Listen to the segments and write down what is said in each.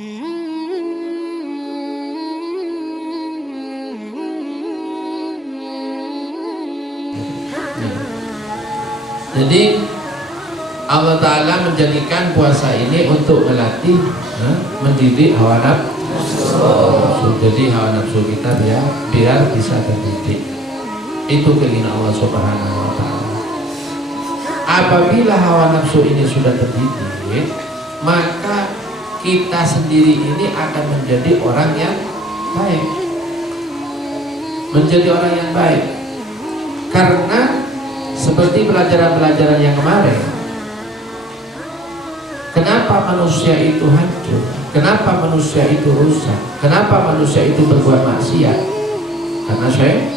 Jadi Allah Ta'ala menjadikan puasa ini untuk melatih, mendidik hawa nafsu. Jadi hawa nafsu kita biar bisa terdidik. Itu keinginan Allah Subhanahu wa Ta'ala. Apabila hawa nafsu ini sudah terdidik, maka kita sendiri ini akan menjadi orang yang baik. Menjadi orang yang baik. Karena seperti pelajaran-pelajaran yang kemarin, kenapa manusia itu hancur? Kenapa manusia itu rusak? Kenapa manusia itu berbuat maksiat? Karena syaitan.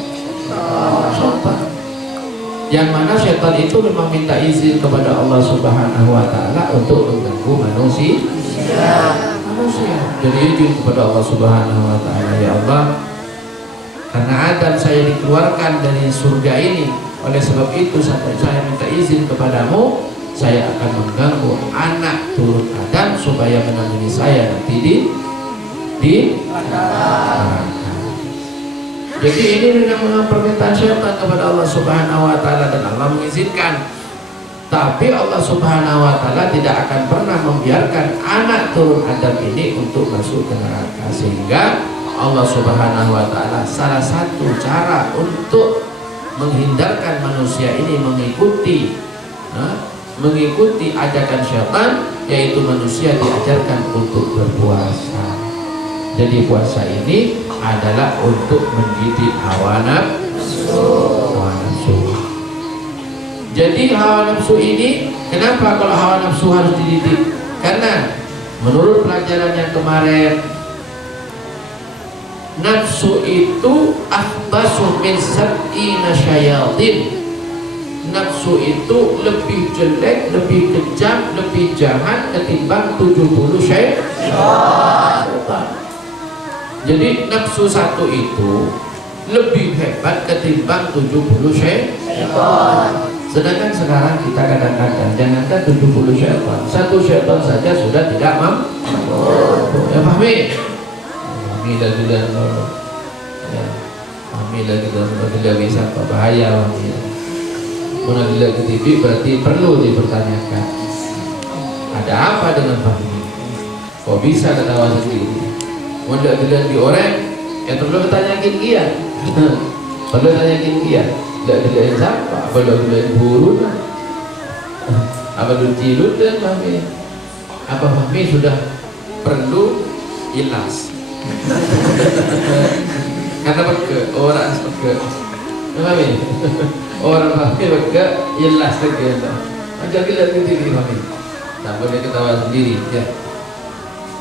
Yang mana syaitan itu memang minta izin kepada Allah Subhanahu wa Ta'ala untuk mengganggu manusia. Jadi izin kepada Allah Subhanahu wa Ta'ala, ya Allah, karena Adam saya dikeluarkan dari surga ini, oleh sebab itu sampai saya minta izin kepadamu, saya akan mengganggu anak turun Adam supaya menemani saya nanti di neraka. Jadi ini memang permintaan syaitan kepada Allah Subhanahu wa Ta'ala, dan Allah mengizinkan. Tapi Allah Subhanahu wa Ta'ala tidak akan pernah membiarkan anak turun Adam ini untuk masuk ke neraka. Sehingga Allah Subhanahu wa Ta'ala salah satu cara untuk menghindarkan manusia ini mengikuti ajakan syaitan, yaitu manusia diajarkan untuk berpuasa. Jadi puasa ini adalah untuk mendidik hawa nafsu. Jadi hawa nafsu ini, kenapa kalau hawa nafsu harus dididik? Karena menurut pelajaran yang kemarin, nafsu itu akhbasu min sab'ina syayatin. Nafsu itu lebih jelek, lebih kejam, lebih jahat ketimbang 70 syaitan. Jadi nafsu satu itu lebih hebat ketimbang 70 syaitan. Sedangkan sekarang kita kadang-kadang jangankan 70 syaitan, satu syaitan saja sudah tidak mampu. Ya pahami? Kami lagi tidak bisa bahaya. Mengambil ke TV berarti perlu dipertanyakan. Ada apa dengan Fahmi? Kok bisa ketawa sendiri? Mudah bilang di orang, ya perlu bertanyakin dia. Perlu tanyakin dia. Tidak bilang siapa? Perlu bilang guru. Apa lucu dan Fahmi? Apa Fahmi sudah perlu ilas? Karena pakai orang pakai, Fahmi? Orang Fahmi pakai ilas saja. Macam kita sendiri Fahmi. Tak boleh ketawa sendiri. Ya.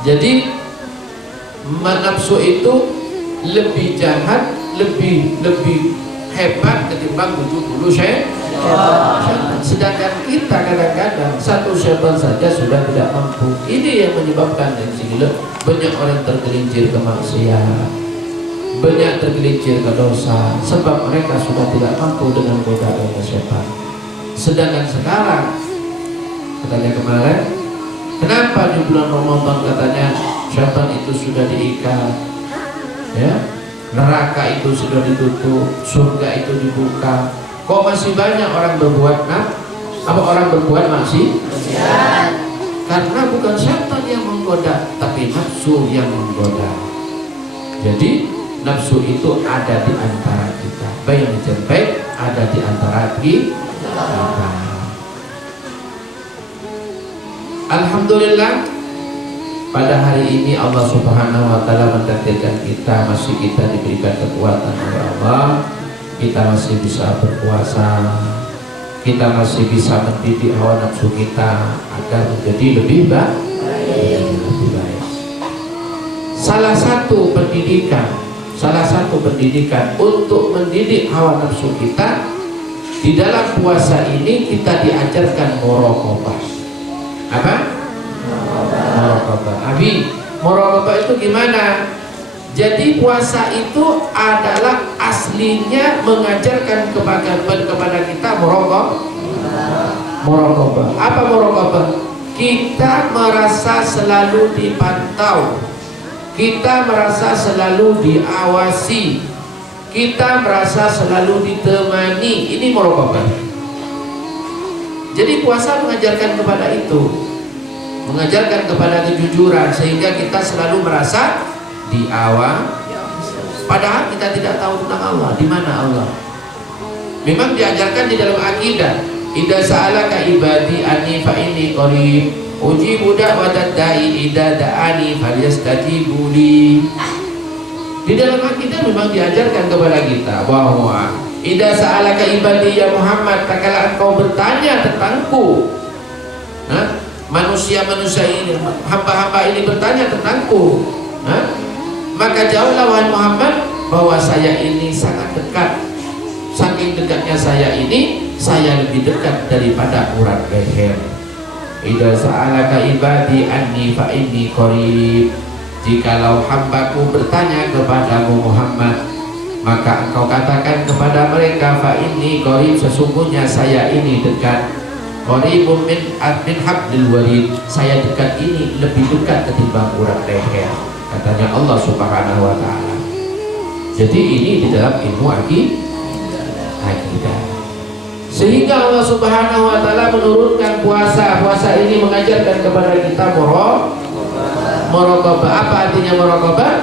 Jadi nafsu itu lebih jahat, lebih hebat ketimbang 70 syaitan. Sedangkan kita kadang-kadang satu syaitan saja sudah tidak mampu. Ini yang menyebabkan banyak orang tergelincir ke maksiat, banyak tergelincir ke dosa, sebab mereka sudah tidak mampu dengan godaan syaitan. Sedangkan sekarang, katanya kemarin, kenapa di bulan Ramadan katanya syaitan itu sudah diikat, ya, neraka itu sudah ditutup, surga itu dibuka, kok masih banyak orang berbuat orang berbuat maksiat? Karena bukan syaitan yang menggoda, tapi nafsu yang menggoda. Jadi nafsu itu ada di antara kita, baik yang baik ada di antara kita. Alhamdulillah, pada hari ini Allah Subhanahu wa Ta'ala mentakdirkan kita diberikan kekuatan oleh Allah. Kita masih bisa berpuasa, kita masih bisa mendidik hawa nafsu kita agar menjadi lebih baik. Salah satu pendidikan untuk mendidik hawa nafsu kita, di dalam puasa ini kita diajarkan muraqabah. Apa? Muraqabah. Muraqabah itu gimana? Jadi puasa itu adalah aslinya mengajarkan kepada kita muraqabah. Apa muraqabah? kita merasa selalu dipantau, kita merasa selalu diawasi, kita merasa selalu ditemani. Ini muraqabah. Jadi puasa mengajarkan kepada itu, mengajarkan kepada kejujuran, sehingga kita selalu merasa diawasi. Padahal kita tidak tahu tentang Allah, di mana Allah. Memang diajarkan di dalam akidah. Idza sa'alaka ibadi anni fa inni qarib ujibu da'watad da'i idza da'ani falyastajibu li. Di dalam akidah memang diajarkan kepada kita bahwa idza sa'alaka ibadi ya Muhammad, tatkala engkau bertanya tentangku, manusia-manusia ini, hamba-hamba ini bertanya tentangku, maka jawablah wahai Muhammad bahwa saya ini sangat dekat. Saking dekatnya saya ini, saya lebih dekat daripada urat leher. Idza sa'alaka ibadi anni fa inni qarib. Jikalau hambaku bertanya kepadamu Muhammad, maka engkau katakan kepada mereka fa inni qarib, sesungguhnya saya ini dekat. Qaribun min hablil warid, saya dekat ini lebih dekat ketimbang urat leher, katanya Allah Subhanahu wa taala. Jadi ini di dalam ilmu akidah. Sehingga Allah Subhanahu wa taala menurunkan puasa. Puasa ini mengajarkan kepada kita muraqabah. Apa artinya muraqabah?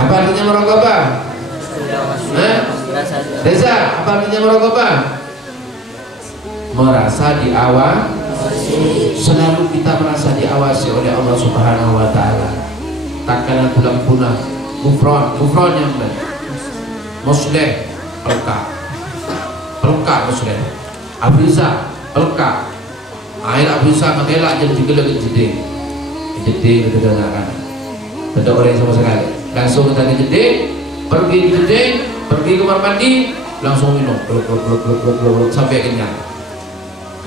Apa artinya muraqabah? Reza, apa artinya muraqabah? Merasa diawasi. Selalu kita merasa diawasi oleh Allah Subhanahu wa taala. Takkan pulang punah. Gufron yang benar. Musleh pelengkap muslim. Abriza pelengkap. Air abriza mengelak jadi gelap jeding itu dengarkan. Tidak orang sama sekali. Langsung kita jeding, pergi jeding, pergi ke kamar mandi, langsung minum sampai kenyang.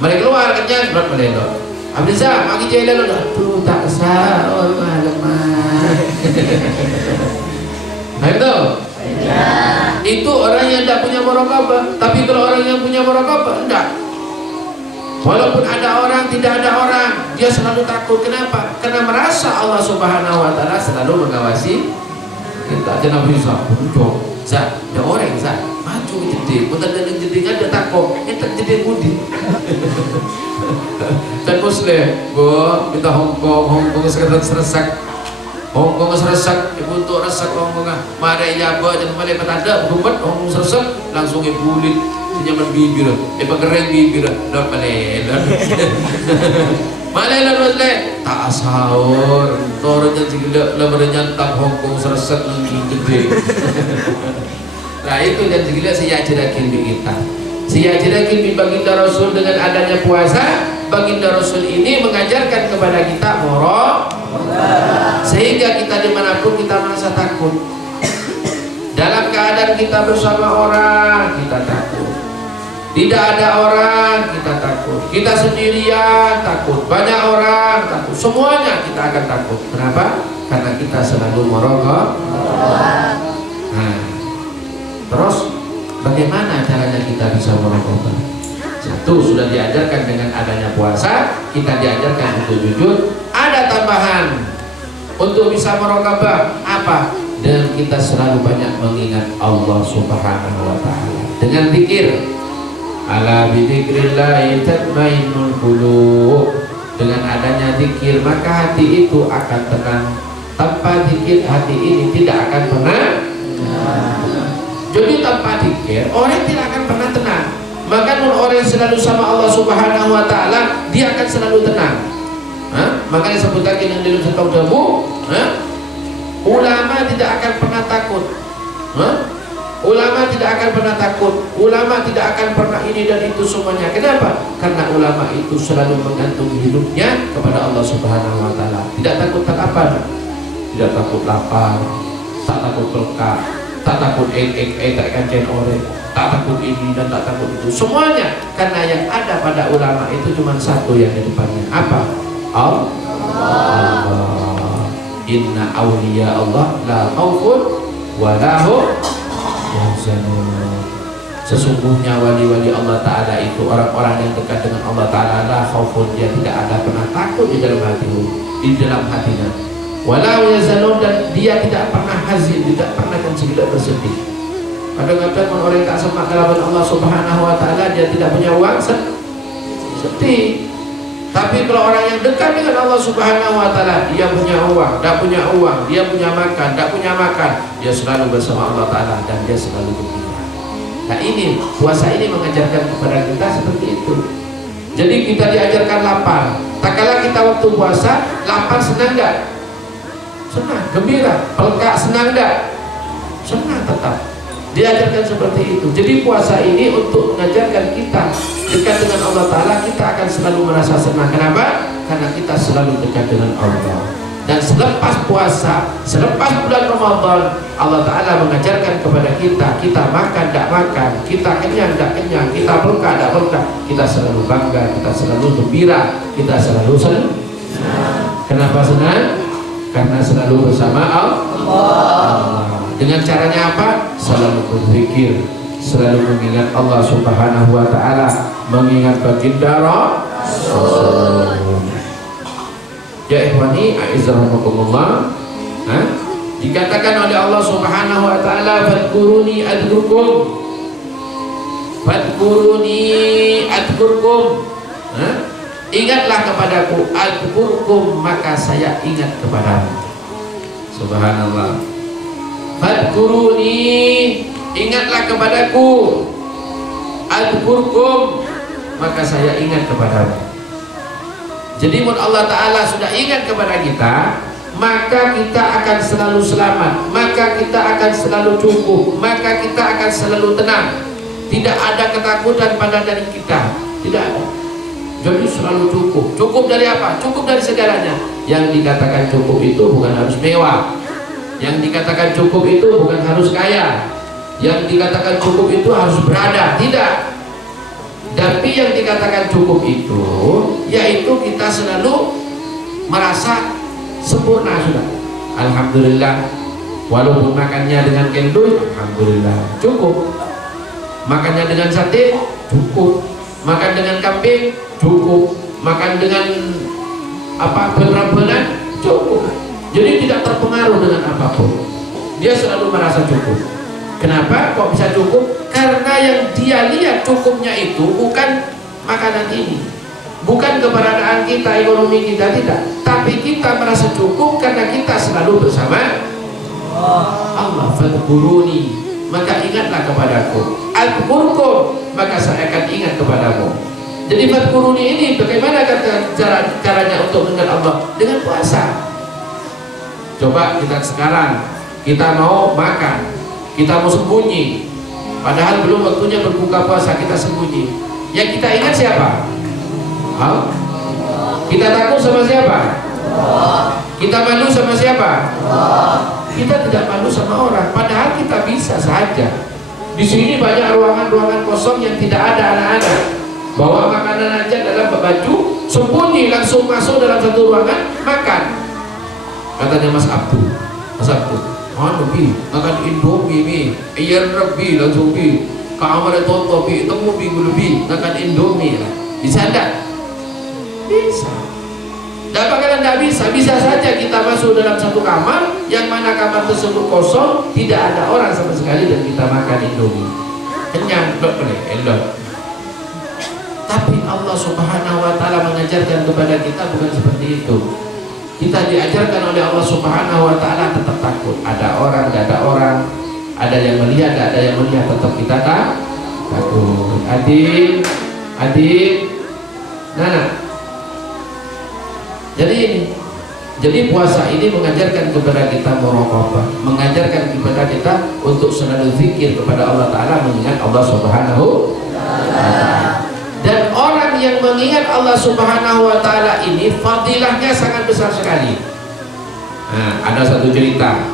Mereka keluar kenyang, berat melelot. Abriza, magi jalan dulu. Aduh, tak sahur malam. Nah itu. Itu orang yang tidak punya muraqabah. Tapi kalau orang yang punya muraqabah, enggak. Walaupun ada orang, tidak ada orang, dia selalu takut. Kenapa? Karena merasa Allah Subhanahu wa taala selalu mengawasi kita. Jangan bisa muncul. Zat, ada orang zat, maju jadi, bukan dan jadi ada takut. Kita jadi budi. Dan muslim, gua kita Hongkong seresak. Hongkong seresak, ibu untuk resak Hongkong. Mada ijabah dan malai petanda, berubah Hongkong seresak, langsung ibu bulit, senyaman bibir, bergereng bibir, dah malai, malai lalu malai, tak sahur, orang yang segala, lebar nyantap Hongkong seresak lagi gede. Nah itu yang segala saya ajarkan di kita. Saya ajarkan di baginda Rasul dengan adanya puasa. Baginda Rasul ini mengajarkan kepada kita sehingga kita dimanapun kita merasa takut. Dalam keadaan kita bersama orang kita takut, tidak ada orang kita takut, kita sendirian takut, banyak orang takut, semuanya kita akan takut. Kenapa? Karena kita selalu muraqabah. Nah, terus bagaimana caranya kita bisa muraqabah? Satu, sudah diajarkan dengan adanya puasa, kita diajarkan untuk jujur. Ada tambahan untuk bisa muraqabah apa? Dan kita selalu banyak mengingat Allah Subhanahu wa taala dengan zikir. Ala bidzikrillah tatmainnul qulub. Dengan adanya zikir maka hati itu akan tenang. Tanpa zikir hati ini tidak akan pernah. Jadi tanpa zikir orang tidak akan pernah tenang. Maka orang yang selalu sama Allah Subhanahu wa taala, dia akan selalu tenang. Makanya sebutkan yang dalam satu jamu, ulama tidak akan pernah takut. Ulama tidak akan pernah takut. Ulama tidak akan pernah ini dan itu semuanya. Kenapa? Karena ulama itu selalu menggantung hidupnya kepada Allah Subhanahu wa taala. Tidak takut tak apa? Tidak takut lapar, tak takut pelekah, tak takut tak kancen orang, tak takut ini dan tak takut itu. Semuanya karena yang ada pada ulama itu cuma satu yang di depannya. Apa? Allah. Inna awliya Allah la khaufun wa la hum yahzanun. Sesungguhnya wali-wali Allah Ta'ala itu orang-orang yang dekat dengan Allah Ta'ala, la khaufun, dia tidak ada pernah takut di dalam hatinya, walau yazalun, dan dia tidak pernah hazin, tidak pernah tidak bersedih. Kadang-kadang orang tak semak kalaban Allah Subhanahu Wa Ta'ala, dia tidak punya uang, sedih. Tapi kalau orang yang dekat dengan Allah Subhanahu Wa Ta'ala, dia punya uang, tak punya uang, dia punya makan, tak punya makan, dia selalu bersama Allah Ta'ala dan dia selalu gembira. Nah ini, puasa ini mengajarkan kepada kita seperti itu. Jadi kita diajarkan lapar. Tak kala kita waktu puasa, lapar senang enggak? Senang, gembira. Pelkak senang enggak? Senang tetap. Diajarkan seperti itu. Jadi puasa ini untuk mengajarkan kita dekat dengan Allah Ta'ala, kita akan selalu merasa senang. Kenapa? Karena kita selalu dekat dengan Allah. Dan selepas puasa, selepas bulan Ramadan, Allah Ta'ala mengajarkan kepada kita, kita makan tak makan, kita kenyang tak kenyang, kita berkah tak berkah, kita selalu bangga, kita selalu gembira, kita selalu senang. Kenapa senang? Karena selalu bersama Allah. Dengan caranya apa? Selalu berzikir, selalu mengingat Allah Subhanahu Wa Ta'ala, mengingat baginda Rasul. Ya ikhwani, a'izzahukumullah, dikatakan oleh Allah Subhanahu Wa Ta'ala, fadkuruni adkurkum, fadkuruni adkurkum, ingatlah kepadaku, adkurkum, maka saya ingat kepadamu. Subhanallah. Fadkuruni, ingatlah kepadaku, adkurkum, maka saya ingat kepadamu. Jadi Allah Ta'ala sudah ingat kepada kita, maka kita akan selalu selamat, maka kita akan selalu cukup, maka kita akan selalu tenang. Tidak ada ketakutan pada diri kita, tidak ada. Jadi selalu cukup. Cukup dari apa? Cukup dari segalanya. Yang dikatakan cukup itu bukan harus mewah, yang dikatakan cukup itu bukan harus kaya, yang dikatakan cukup itu harus berada, tidak. Tapi yang dikatakan cukup itu yaitu kita selalu merasa sempurna sudah. Alhamdulillah, walaupun makannya dengan kendul, alhamdulillah cukup. Makannya dengan sate, cukup. Makan dengan kambing, cukup. Makan dengan benar-benar, cukup. Jadi tidak terpengaruh dengan apapun. Dia selalu merasa cukup. Kenapa kok bisa cukup? Karena yang dia lihat cukupnya itu bukan makanan ini, bukan keberadaan kita, ekonomi kita, tidak. Tapi kita merasa cukup karena kita selalu bersama Allah. Fadkuruni, maka ingatlah kepadaku. Adkurkum, maka saya akan ingat kepadamu. Jadi fadkuruni ini bagaimana caranya untuk mengingat Allah? Dengan puasa. Coba kita sekarang, kita mau makan, kita mau sembunyi, padahal belum waktunya berbuka puasa, kita sembunyi. Yang kita ingat siapa? Kita takut sama siapa? Kita malu sama siapa? Kita tidak malu sama orang, padahal kita bisa saja. Di sini banyak ruangan-ruangan kosong yang tidak ada anak-anak. Bawa makanan aja dalam baju, sembunyi, langsung masuk dalam satu ruangan, makan. Katanya Mas Abdul, bi, makan Indomie bi, iya Rabbi langsung bi, kamar tonton bi, temu minggu lebih, makan Indomie lah, bisa enggak? Bisa. Dan bagaimana enggak bisa? Bisa saja kita masuk dalam satu kamar, yang mana kamar tersebut kosong, tidak ada orang sama sekali, dan kita makan Indomie, kenyang, enak. Tapi Allah Subhanahu Wa Ta'ala mengajarkan kepada kita bukan seperti itu. Kita diajarkan oleh Allah Subhanahu Wa Ta'ala tetap takut. Ada orang, tidak ada orang, ada yang melihat, tidak ada yang melihat, tetap kita takut. Adik, Nana. Jadi puasa ini mengajarkan kepada kita muraqabah, mengajarkan kepada kita untuk selalu zikir kepada Allah Ta'ala, mengingat Allah Subhanahu Wa Ta'ala. Dan orang yang mengingat Allah Subhanahu Wa Ta'ala ini fadilahnya sangat besar sekali. Nah, ada satu cerita.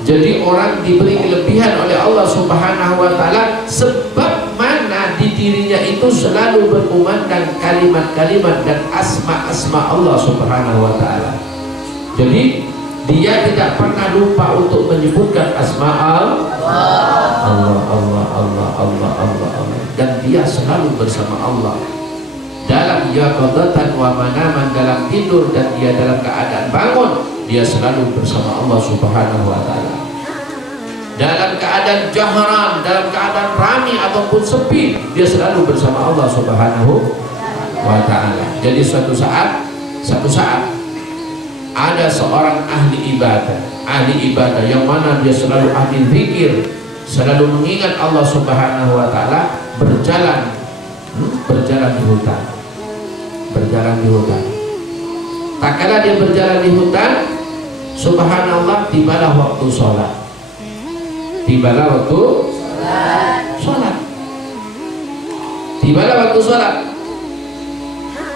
Jadi orang diberi kelebihan oleh Allah Subhanahu Wa Ta'ala sebab mana di dirinya itu selalu berkumandang kalimat-kalimat dan asma-asma Allah Subhanahu Wa Ta'ala. Jadi Dia tidak pernah lupa untuk menyebutkan asma Allah, dan dia selalu bersama Allah dalam yaqadatan wa manaman, dalam tidur dan dia dalam keadaan bangun, dia selalu bersama Allah Subhanahu wa taala. Dalam keadaan jahran, dalam keadaan ramai ataupun sepi, dia selalu bersama Allah Subhanahu wa taala. Jadi suatu saat ada seorang ahli ibadah yang mana dia selalu ahli zikir, selalu mengingat Allah Subhanahu wa taala, berjalan di hutan. Tak kala dia berjalan di hutan, subhanallah, tibalah waktu sholat.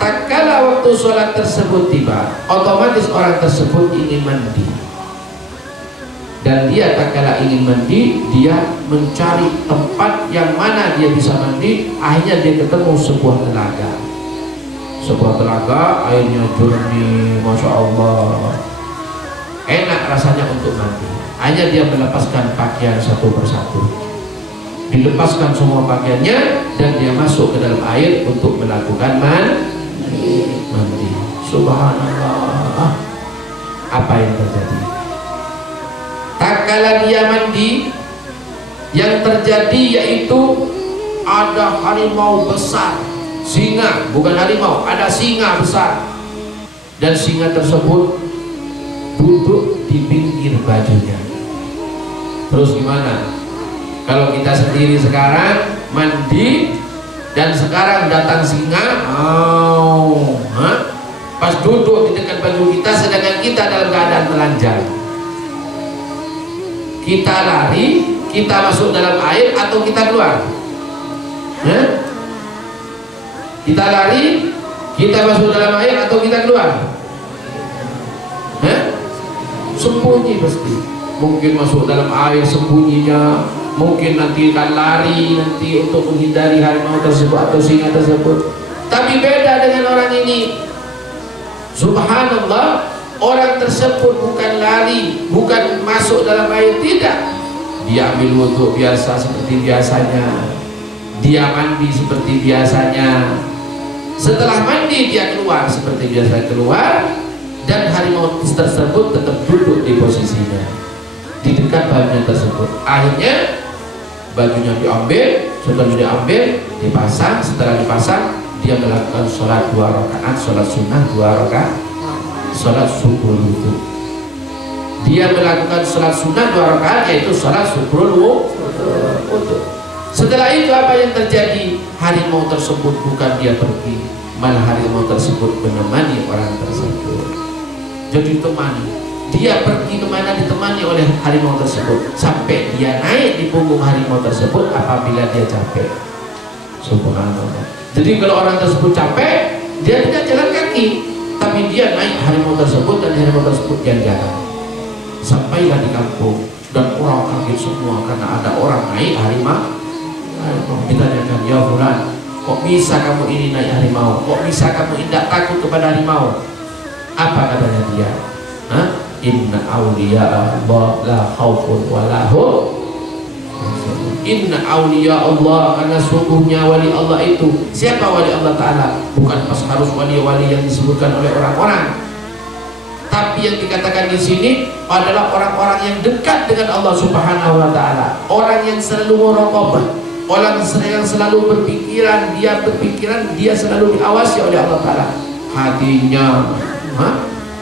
Tak kala waktu sholat tersebut tiba, otomatis orang tersebut ingin mandi. Dan dia tak kala ingin mandi, dia mencari tempat yang mana dia bisa mandi. Akhirnya dia ketemu sebuah telaga, airnya jernih, masya Allah, enak rasanya untuk mandi. Akhirnya dia melepaskan pakaian satu persatu, dilepaskan semua pakaiannya, dan dia masuk ke dalam air untuk melakukan mandi. Subhanallah, apa yang terjadi? Tak kala dia mandi, yang terjadi yaitu ada harimau besar, singa, bukan harimau, ada singa besar, dan singa tersebut duduk di pinggir bajunya. Terus gimana kalau kita sendiri sekarang mandi dan sekarang datang singa, pas duduk di dekat baju kita, sedangkan kita dalam keadaan telanjang? Kita lari, kita masuk dalam air atau kita keluar? Kita lari, kita masuk dalam air atau kita keluar? Sembunyi pasti. Mungkin masuk dalam air sembunyinya, mungkin nanti akan lari nanti untuk menghindari harimau tersebut atau singa tersebut. Tapi beda dengan orang ini. Subhanallah, orang tersebut bukan lari, bukan masuk dalam air, tidak. Dia ambil wudhu biasa seperti biasanya, dia mandi seperti biasanya. Setelah mandi dia keluar seperti biasa keluar, dan harimau tersebut tetap duduk di posisinya di dekat bajunya tersebut. Akhirnya bajunya diambil, setelah diambil dipasang. Setelah dipasang, dia melakukan sholat 2 rakaat, sholat sunnah 2 rakaat, sholat subuh wudhu. Dia melakukan sholat sunnah 2 rakaat, yaitu sholat subuh wudhu. Setelah itu apa yang terjadi? Harimau tersebut bukan dia pergi, malah harimau tersebut menemani orang tersebut. Jadi temani. Dia pergi kemana ditemani oleh harimau tersebut, sampai dia naik di punggung harimau tersebut apabila dia capek. Subhanallah. Jadi kalau orang tersebut capek, dia tidak jalan kaki, tapi dia naik harimau tersebut, dan harimau tersebut jalan. Sampailah di kampung, dan orang kaget semua karena ada orang naik harimau. Ditanyakan, ya fulan, kok bisa kamu ini naik harimau? Kok bisa kamu tidak takut kepada harimau? Apa katanya dia? Inna awliya Allah la khawfun wa la hum. Inna awliya Allah, karena sungguhnya wali Allah itu. Siapa wali Allah Ta'ala? Bukan pas harus wali-wali yang disebutkan oleh orang-orang, tapi yang dikatakan di sini adalah orang-orang yang dekat dengan Allah Subhanahu wa Ta'ala, orang yang selalu muraqabah, orang yang selalu berpikiran, dia selalu diawasi oleh Allah Ta'ala.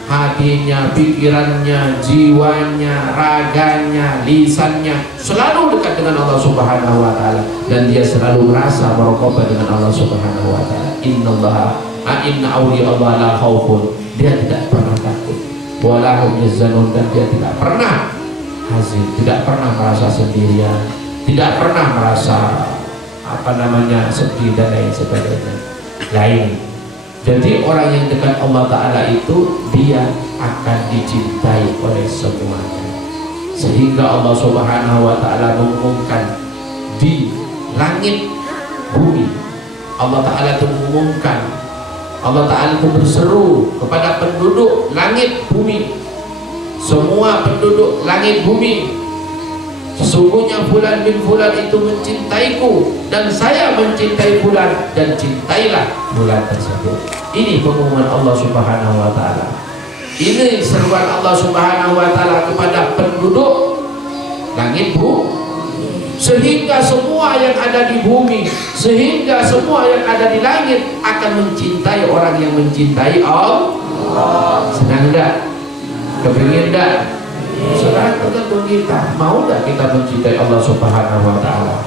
Hatinya, pikirannya, jiwanya, raganya, lisannya selalu dekat dengan Allah Subhanahu wa Ta'ala, dan dia selalu merasa muraqabah dengan Allah Subhanahu wa Ta'ala. Inna awliya Allah la khaufun, dia tidak pernah takut, wa la hum yahzanun, dan dia tidak pernah hazin, tidak pernah merasa sendirian, tidak pernah merasa sedih dan lain sebagainya. Jadi orang yang dekat Allah Ta'ala itu, dia akan dicintai oleh semuanya, sehingga Allah Subhanahu wa Ta'ala mengumumkan di langit bumi. Allah Ta'ala itu mengumumkan, Allah Ta'ala itu berseru kepada penduduk langit bumi, semua penduduk langit bumi, sesungguhnya fulan bin fulan itu mencintaiku dan saya mencintai fulan, dan cintailah fulan tersebut. Ini pengumuman Allah Subhanahu wa taala. Ini seruan Allah Subhanahu wa taala kepada penduduk langit bumi, sehingga semua yang ada di bumi, sehingga semua yang ada di langit akan mencintai orang yang mencintai Allah. Senang enggak? Kepingin enggak? Sekarang tergantung kita, mau enggak kita mencintai Allah Subhanahu wa taala?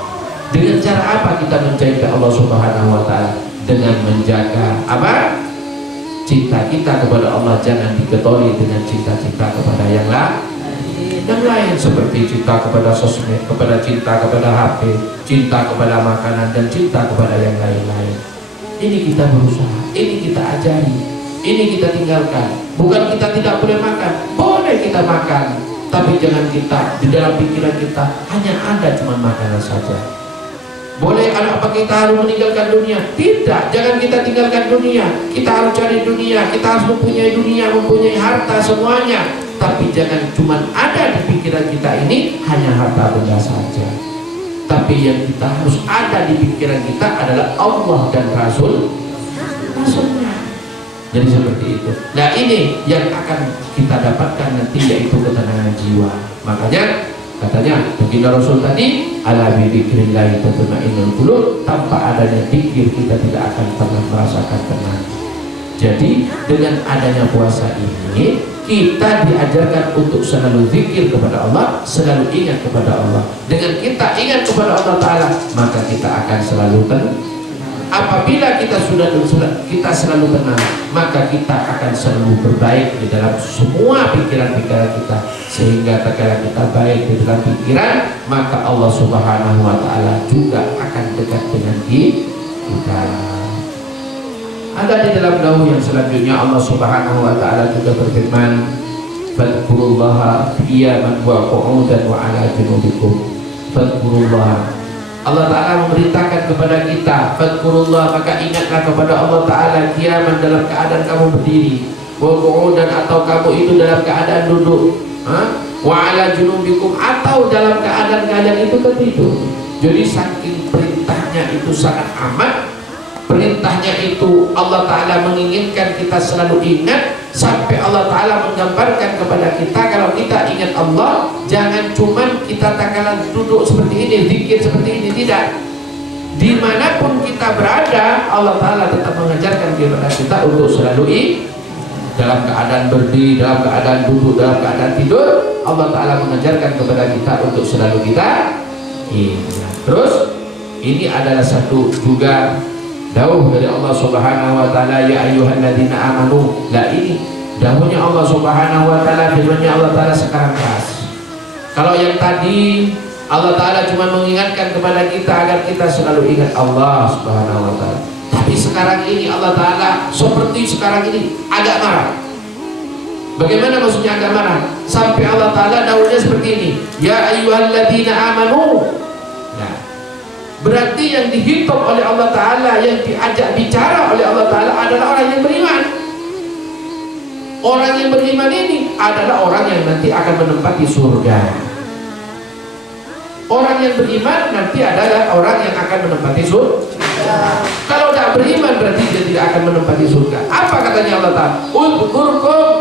Dengan cara apa kita mencintai Allah Subhanahu wa taala? Dengan menjaga apa? Cinta kita kepada Allah jangan dikotori dengan cinta-cinta kepada yang lain, seperti cinta kepada sosmed, kepada cinta kepada HP, cinta kepada makanan, dan cinta kepada yang lain-lain. Ini kita berusaha, ini kita ajari, ini kita tinggalkan. Bukan kita tidak boleh makan, boleh kita makan, tapi jangan kita di dalam pikiran kita hanya ada cuma makanan saja. Boleh apa kita harus meninggalkan dunia? Tidak, jangan kita tinggalkan dunia. Kita harus cari dunia, kita harus mempunyai dunia, mempunyai harta semuanya. Tapi jangan cuma ada di pikiran kita ini hanya harta benda saja. Tapi yang kita harus ada di pikiran kita adalah Allah dan Rasulnya. Jadi seperti itu. Nah ini yang akan kita dapatkan nanti, yaitu ketenangan jiwa. Makanya katanya baginda Rasul tadi, ala bi dzikrillah tatma'innul qulub, tanpa adanya zikir kita tidak akan pernah merasakan tenang. Jadi dengan adanya puasa ini kita diajarkan untuk selalu zikir kepada Allah, selalu ingat kepada Allah. Dengan kita ingat kepada Allah Ta'ala, maka kita akan selalu tenang. Apabila kita selalu tenang, maka kita akan selalu berbaik di dalam semua pikiran-pikiran kita. Sehingga tatkala kita baik di dalam pikiran, maka Allah Subhanahu wa taala juga akan dekat dengan kita. Ada di dalam dauh yang selanjutnya Allah Subhanahu wa taala juga berfirman, fadhkurullaha qiyaman wa qu'udan wa 'ala junubikum. Fadhkurullaha, Allah Ta'ala memerintahkan kepada kita, fadhkurullah, maka ingatlah kepada Allah Ta'ala qiyaman, dalam keadaan kamu berdiri, wa qu'udan, atau kamu itu dalam keadaan duduk, wa 'ala junubikum, atau dalam keadaan itu tertidur. Jadi saking perintahnya itu sangat amat, perintahnya itu Allah Ta'ala menginginkan kita selalu ingat, sampai Allah Ta'ala menggambarkan kepada kita kalau kita ingat Allah, jangan cuman kita takalan duduk seperti ini, zikir seperti ini, tidak. Dimanapun kita berada, Allah Ta'ala tetap mengajarkan kepada kita untuk selalu dalam keadaan berdiri, dalam keadaan duduk, dalam keadaan tidur. Allah Ta'ala mengajarkan kepada kita untuk selalu kita ingat. Terus ini adalah satu juga dawuh dari Allah Subhanahu wa taala, ya ayyuhalladzina amanu. Lah ini dawuhnya Allah Subhanahu wa taala, firman-Nya Allah Taala sekarang keras. Kalau yang tadi Allah Taala cuma mengingatkan kepada kita agar kita selalu ingat Allah Subhanahu wa taala. Tapi sekarang ini Allah Taala seperti sekarang ini agak marah. Bagaimana maksudnya agak marah? Sampai Allah Taala dawuhnya seperti ini, ya ayyuhalladzina amanu. Nah, berarti yang dihitung oleh Allah Ta'ala, yang diajak bicara oleh Allah Ta'ala adalah orang yang beriman. Orang yang beriman ini adalah orang yang nanti akan menempati surga. Orang yang beriman nanti adalah orang yang akan menempati surga. Kalau tidak beriman berarti dia tidak akan menempati surga. Apa katanya Allah Ta'ala? Udhkurkum,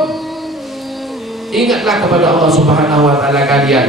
ingatlah kepada Allah Subhanahu wa taala kalian.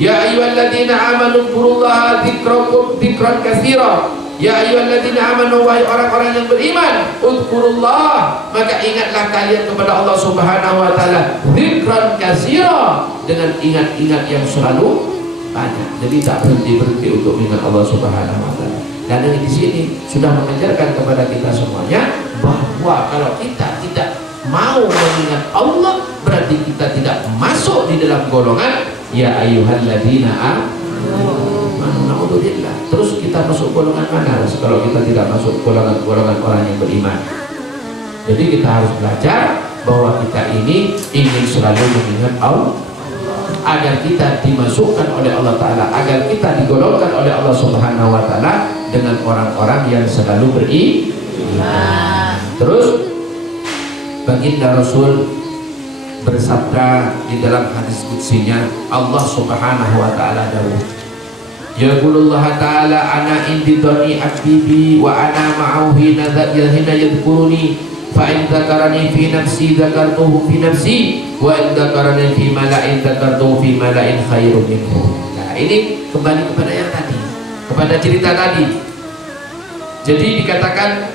Ya ayyuhalladzina amanu dzkurullaha dzikran katsira. Ya ayyuhalladzina amanu, wahai orang-orang yang beriman, udhkurullah, maka ingatlah kalian kepada Allah Subhanahu wa taala dzikran katsira, dengan ingat-ingat yang selalu banyak. Jadi tak berhenti untuk ingat Allah Subhanahu wa taala. Dan di sini sudah mengajarkan kepada kita semuanya bahwa kalau kita tidak mau mengingat Allah, berarti kita tidak masuk di dalam golongan ya ayyuhalladzina amanu. Terus kita masuk golongan mana kalau kita tidak masuk golongan orang yang beriman? Jadi kita harus belajar bahwa kita ini ingin selalu mengingat Allah agar kita dimasukkan oleh Allah Ta'ala, agar kita digolongkan oleh Allah Subhanahu wa Ta'ala dengan orang-orang yang selalu beriman. Terus baginda Rasul bersabda di dalam hadis qudsinya, Allah Subhanahu wa taala dawuh, yaqulullah ta'ala ana indi dhani abdi bi wa ana ma'ahu hina yadhkuruni fa in dzakarani fi nafsi dzakartuhu fi nafsi wa in dzakarani fi mala'in dzakartuhu fi mala'in khairun minhu. Nah, ini kembali kepada yang tadi, kepada cerita tadi. Jadi dikatakan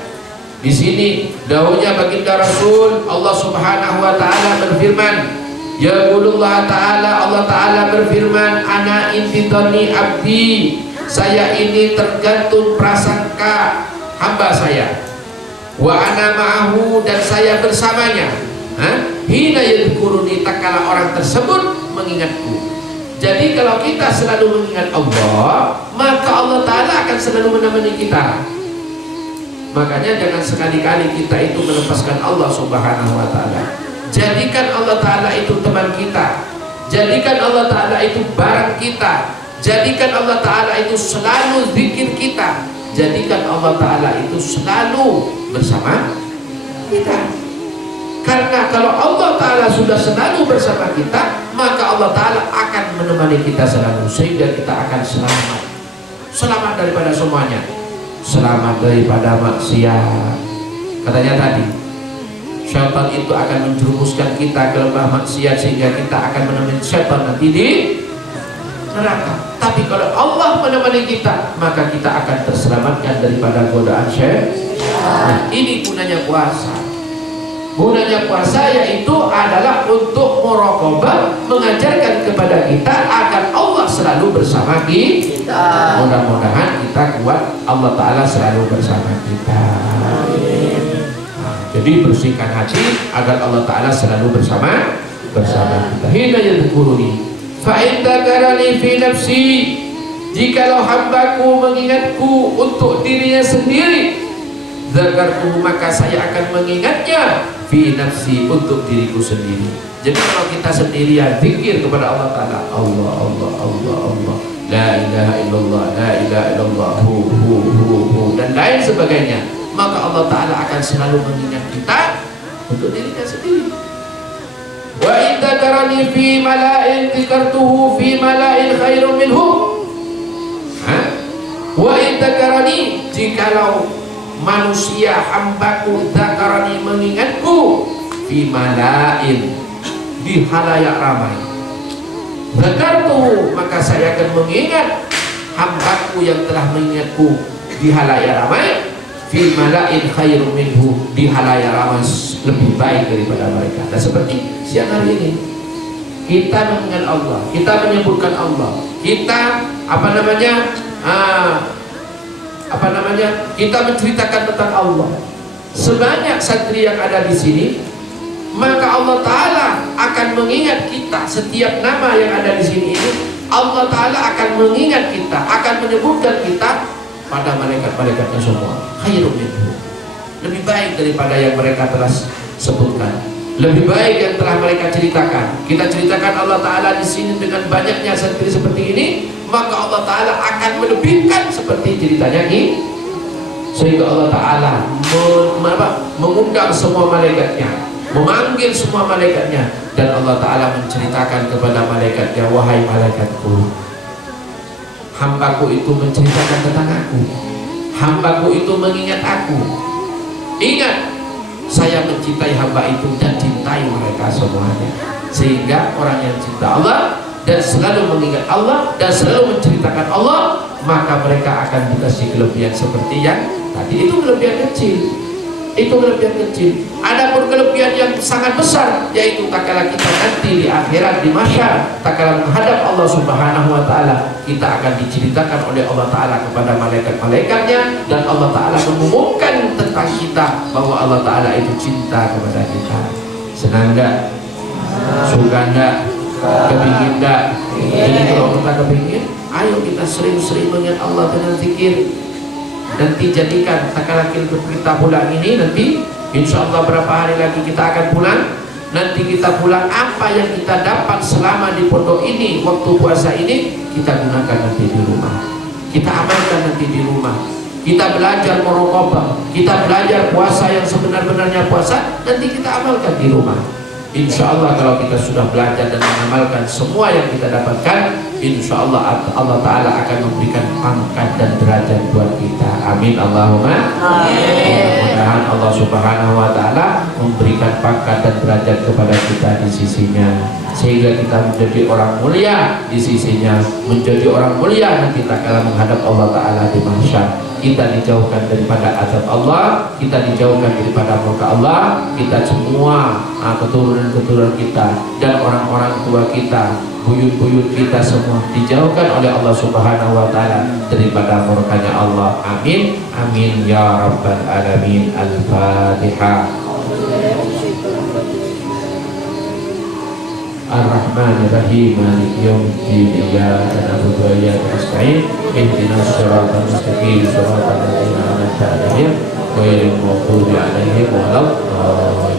di sini dahulunya baginda Rasul, Allah Subhanahu wa taala berfirman, yaqulullah ta'ala, Allah ta'ala berfirman, ana intidoni abdi, saya ini tergantung prasangka hamba saya, wa ana ma'ahu, dan saya bersamanya, hina yadhkuruni, tatkala orang tersebut mengingatku. Jadi kalau kita selalu mengingat Allah, maka Allah ta'ala akan selalu menemani kita. Makanya jangan sekali-kali kita itu melepaskan Allah Subhanahu wa ta'ala. Jadikan Allah ta'ala itu teman kita, jadikan Allah ta'ala itu barang kita, jadikan Allah ta'ala itu selalu zikir kita, jadikan Allah ta'ala itu selalu bersama kita. Karena kalau Allah ta'ala sudah selalu bersama kita, maka Allah ta'ala akan menemani kita selalu, sehingga kita akan selamat. Selamat daripada semuanya, selamat daripada maksiat. Katanya tadi, syaitan itu akan menjerumuskan kita ke lembah maksiat, sehingga kita akan menemani syaitan nanti di neraka. Tapi kalau Allah menemani kita, maka kita akan terselamatkan daripada godaan syaitan. Nah, ini gunanya puasa. Gunanya puasa yaitu adalah untuk muraqabah, mengajarkan kepada kita agar Allah selalu bersama kita. Mudah-mudahan kita kuat, Allah ta'ala selalu bersama kita. Jadi bersihkan hati agar Allah ta'ala selalu bersama kita. Hina yadhkuruni fa in dzakarani fi nafsi, jikalau hambaku mengingatku untuk dirinya sendiri, dzakartuhu, maka saya akan mengingatnya fi nafsi, untuk diriku sendiri. Jadi kalau kita sendirian zikir kepada Allah ta'ala, Allah Allah Allah Allah, la ilaha illallah, la ilaha illallah, hu dan lain sebagainya, maka Allah ta'ala akan selalu mengingat kita untuk dirinya sendiri. Wa in dzakarani fi mala'in dzikartuhu fi mala'in khairun minhu. Wa in dzakarani, jikalau manusia hambaku dzakarani, mengingatku, fi mala'in, di halayak ramai, dzakartuhu, maka saya akan mengingat hambaku yang telah mengingatku di halayak ramai, fi mala'in khairun minhu, di halayak ramai lebih baik daripada mereka. Nah, seperti siang hari ini kita mengingat Allah, kita menyebutkan Allah, kita kita menceritakan tentang Allah. Sebanyak santri yang ada di sini, maka Allah ta'ala akan mengingat kita. Setiap nama yang ada di sini ini, Allah ta'ala akan mengingat kita, akan menyebutkan kita pada malaikat-malaikatnya semua. Khairun minhu, lebih baik daripada yang mereka telah sebutkan, lebih baik yang telah mereka ceritakan. Kita ceritakan Allah ta'ala di sini dengan banyaknya santri seperti ini, maka Allah ta'ala akan melebihkan seperti ceritanya ini, sehingga Allah ta'ala mengundang semua malaikatnya, memanggil semua malaikatnya, dan Allah ta'ala menceritakan kepada malaikatnya, wahai malaikatku, hambaku itu menceritakan tentang aku, hambaku itu mengingat aku. Ingat, saya mencintai hamba itu dan cintai mereka semuanya. Sehingga orang yang cinta Allah dan selalu mengingat Allah dan selalu menceritakan Allah, maka mereka akan dikasih kelebihan seperti yang tadi. Itu kelebihan kecil, itu kelebihan kecil. Adapun kelebihan yang sangat besar, yaitu tatkala kita nanti di akhirat, di mahsyar, tatkala menghadap Allah Subhanahu wa ta'ala, kita akan diceritakan oleh Allah ta'ala kepada malaikat-malaikatnya, dan Allah ta'ala mengumumkan tentang kita bahwa Allah ta'ala itu cinta kepada kita. Senang enggak? Suka enggak? Kepingin enggak? Jadi kalau kita kepingin, ayo kita sering-sering mengingat Allah dengan zikir. Nanti jadikan tatkala kita pulang ini, nanti insya Allah berapa hari lagi kita akan pulang. Nanti kita pulang, apa yang kita dapat selama di pondok ini, waktu puasa ini, kita gunakan nanti di rumah, kita amalkan nanti di rumah. Kita belajar muraqabah, kita belajar puasa yang sebenar-benarnya puasa, nanti kita amalkan di rumah. Insya Allah kalau kita sudah belajar dan mengamalkan semua yang kita dapatkan, insya Allah Allah Ta'ala akan memberikan pangkat dan derajat buat kita. Amin Allahumma amin. Mudah-mudahan Allah Subhanahu Wa Ta'ala memberikan pangkat dan derajat kepada kita di sisinya, sehingga kita menjadi orang mulia di sisinya, menjadi orang mulia nanti tak kala menghadap Allah Ta'ala di mahsyar. Kita dijauhkan daripada azab Allah, kita dijauhkan daripada murka Allah, kita semua, keturunan-keturunan kita dan orang-orang tua kita, buyut-buyut kita semua dijauhkan oleh Allah Subhanahu Wa Ta'ala daripada murkanya Allah. Amin amin ya rabbal alamin. Al-Fatihah. Ar-Rahmanir-Rahim, Maliki yaumiddin, iyyaka na'budu wa iyyaka nasta'in, ihdinas siratal mustaqim, siratal ladzina an'amta 'alaihim ghairil maghdubi 'alaihim waladdallin.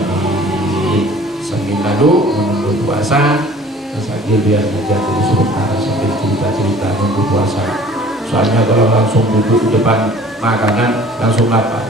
Sambil lalu menunggu puasa, sambil biar menjadi sebentar sambil cerita-cerita menunggu puasa. Soalnya kalau langsung duduk di depan makanan langsung lapar.